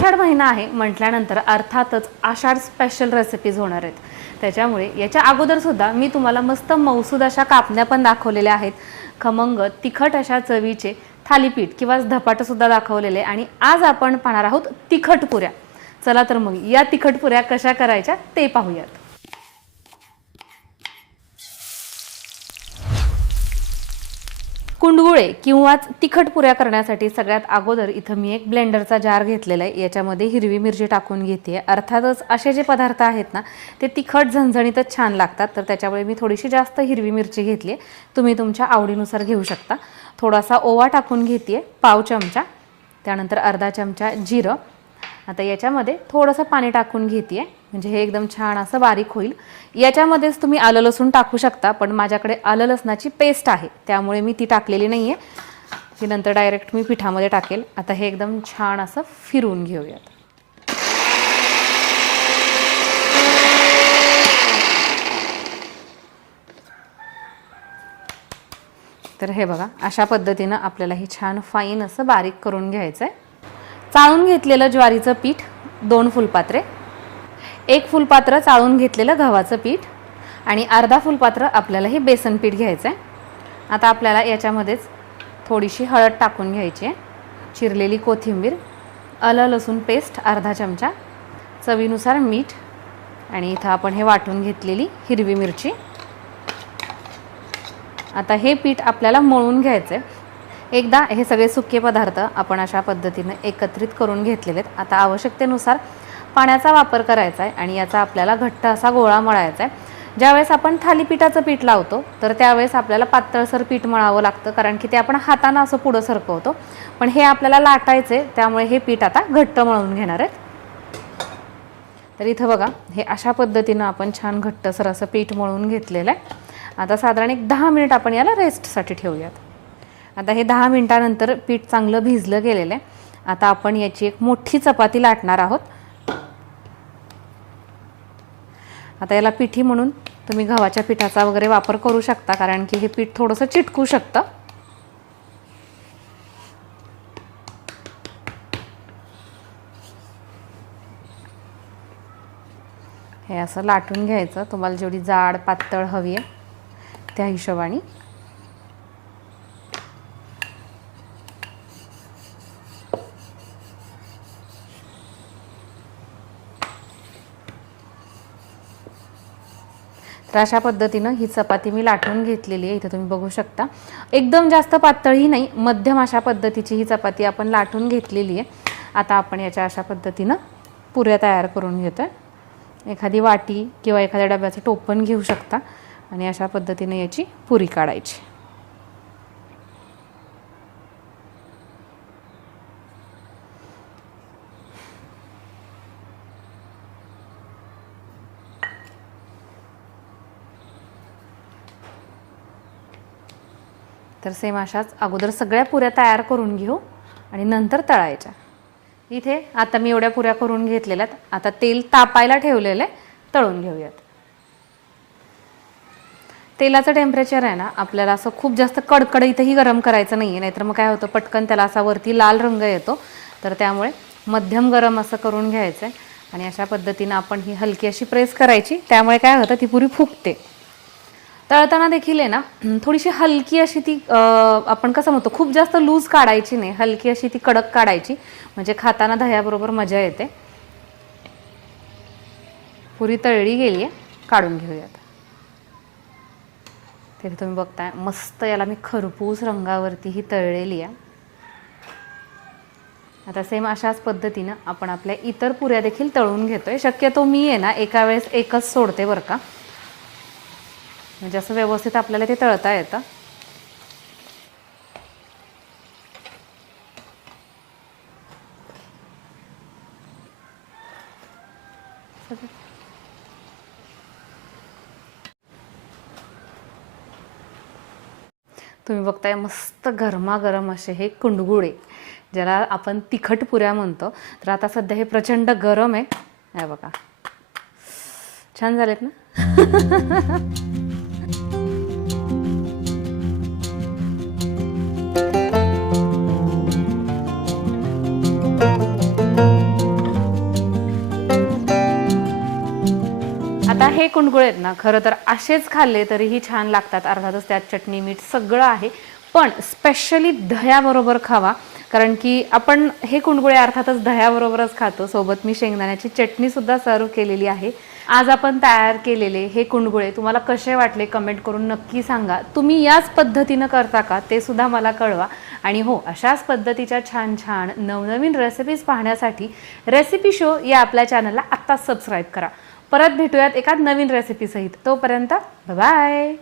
आषाढ महिना आहे म्हटल्यानंतर अर्थातच आषाढ स्पेशल रेसिपीज होणार आहेत. त्याच्यामुळे याच्या अगोदर सुद्धा मी तुम्हाला मस्त मौसूद अशा कापण्या पण दाखवलेल्या आहेत. खमंग तिखट अशा चवीचे थालीपीठ किंवा धपाटे सुद्धा दाखवलेले आणि आज आपण पाहणार आहोत तिखट पुऱ्या. चला तर मग या तिखट पुऱ्या कशा करायच्या ते पाहूयात. कुंडगुळे किंवा तिखट पुऱ्या करण्यासाठी सगळ्यात अगोदर इथं मी एक ब्लेंडरचा जार घेतलेला आहे. याच्यामध्ये हिरवी मिरची टाकून घेते. अर्थातच असे जे पदार्थ आहेत ना ते तिखट झणझणीतच छान लागतात, तर त्याच्यामुळे मी थोडीशी जास्त हिरवी मिरची घेतली आहे. तुम्ही तुमच्या आवडीनुसार घेऊ शकता. थोडासा ओवा टाकून घेते, पाव चमचा. त्यानंतर अर्धा चमचा जिरं. आता याच्यामध्ये थोडंसं पाणी टाकून घेते म्हणजे हे एकदम छान असं बारीक होईल. याच्यामध्येच तुम्ही आलं लसूण टाकू शकता, पण माझ्याकडे आलं लसणाची पेस्ट आहे त्यामुळे मी ती टाकलेली नाही आहे. ती नंतर डायरेक्ट मी पिठामध्ये टाकेल. आता हे एकदम छान असं फिरवून घेऊयात. तर हे बघा, अशा पद्धतीनं आपल्याला हे छान फाईन असं बारीक करून घ्यायचं आहे. चाळून घेतलेलं ज्वारीचं पीठ 2 फुलपात्रे, 1 फुलपात्र चाळून घेतलेलं गव्हाचं पीठ आणि अर्धा फुलपात्र आपल्याला हे बेसन पीठ घ्यायचं आहे. आता आपल्याला याच्यामध्येच थोडीशी हळद टाकून घ्यायची आहे, चिरलेली कोथिंबीर, आलं लसूण पेस्ट अर्धा चमचा, चवीनुसार मीठ आणि इथं आपण हे वाटून घेतलेली हिरवी मिरची. आता हे पीठ आपल्याला मळून घ्यायचं आहे. एकदा हे सगळे सुके पदार्थ आपण अशा पद्धतीने एकत्रित करून घेतलेले आहेत. आता आवश्यकतेनुसार पाण्याचा वापर करायचा आहे आणि याचा आपल्याला घट्ट असा गोळा मळायचा आहे. ज्यावेळेस आपण थालीपीठाचं पीठ लावतो तर त्यावेळेस आपल्याला पातळसर पीठ मळावं लागतं, कारण की ते आपण हाताने असं पुढं सरकवतो. पण हे आपल्याला लाटायचे, त्यामुळे हे पीठ आता घट्ट मळून घेणार आहेत. तर इथं बघा, हे अशा पद्धतीनं आपण छान घट्टसर असं पीठ मळून घेतलेलं आहे. आता साधारण एक 10 मिनिट आपण याला रेस्टसाठी ठेवूयात. आता हे 10 मिनिटानंतर पीठ चांगलं भिजलं गेलेलं आहे. आता आपण याची एक मोठी चपाती लाटणार आहोत. आता याला पिठी म्हणून तुम्ही गव्हाच्या पिठाचा वगैरे वापर करू शकता, कारण की हे पीठ थोडंसं चिटकू शकतं. हे असं लाटून घ्यायचं, तुम्हाला जेवढी जाड पातळ हवी आहे त्या हिशोबाने. तर अशा पद्धतीनं ही चपाती मी लाटून घेतलेली आहे. इथे तुम्ही बघू शकता, एकदम जास्त पातळही नाही, मध्यम अशा पद्धतीची ही चपाती आपण लाटून घेतलेली आहे. आता आपण याच्या अशा पद्धतीनं पुऱ्या तयार करून घेतोय. एखादी वाटी किंवा एखाद्या डब्याचं टोपण घेऊ शकता आणि अशा पद्धतीने याची पुरी काढायची. तर सेम अशाच अगोदर सगळ्या पुऱ्या तयार करून घेऊ आणि नंतर तळायच्या. इथे आता मी एवढ्या पुऱ्या करून घेतलेल्या आहेत. आता तेल तापायला ठेवलेलं आहे, तळून घेऊयात. तेलाचं टेम्परेचर आहे ना आपल्याला असं खूप जास्त कडकडीतही गरम करायचं नाही आहे, नाहीतर मग काय होतं पटकन त्याला असा वरती लाल रंग येतो. तर त्यामुळे मध्यम गरम असं करून घ्यायचं आहे आणि अशा पद्धतीनं आपण ही हलकी अशी प्रेस करायची. त्यामुळे काय होतं, ती पुरी फुगते. तळताना देखील आहे ना थोडीशी हलकी अशी ती आपण कसं म्हणतो, खूप जास्त लूज काढायची नाही, हलकी अशी ती कडक काढायची, म्हणजे खाताना दह्याबरोबर मजा येते. पुरी तळली गेली आहे, काढून घेऊयात. ते तुम्ही बघताय मस्त याला मी खरपूस रंगावरती ही तळलेली आहे. आता सेम अशाच पद्धतीनं आपण आपल्या इतर पुऱ्या देखील तळून घेतोय. शक्यतो मी आहे ना एका वेळेस एकच सोडते बरं का, म्हणजे असं व्यवस्थित आपल्याला ते तळता येतं. तुम्ही बघताय मस्त गरमागरम असे हे कुंडगुळे, ज्याला आपण तिखट पुऱ्या म्हणतो. तर आता सध्या हे प्रचंड गरम आहे. हे बघा, छान झालेत ना. हे कुंडगुळे आहेत ना खरं तर असेच खाल्ले तरीही छान लागतात, अर्थातच त्यात चटणी मीठ सगळं आहे, पण स्पेशली दह्याबरोबर खावा, कारण की आपण हे कुंडगुळे अर्थातच दह्याबरोबरच खातो. सोबत मी शेंगदाण्याची चटणी सुद्धा सर्व केलेली आहे. आज आपण तयार केलेले हे कुंडगुळे तुम्हाला कसे वाटले कमेंट करून नक्की सांगा. तुम्ही याच पद्धतीनं करता का ते सुद्धा मला कळवा. आणि हो, अशाच पद्धतीच्या छान छान नवनवीन रेसिपीज पाहण्यासाठी रेसिपी शो या आपल्या चॅनलला आत्ताच सबस्क्राईब करा. परत भेटूयात एका नवीन रेसिपीसहित. तोपर्यंत बाय.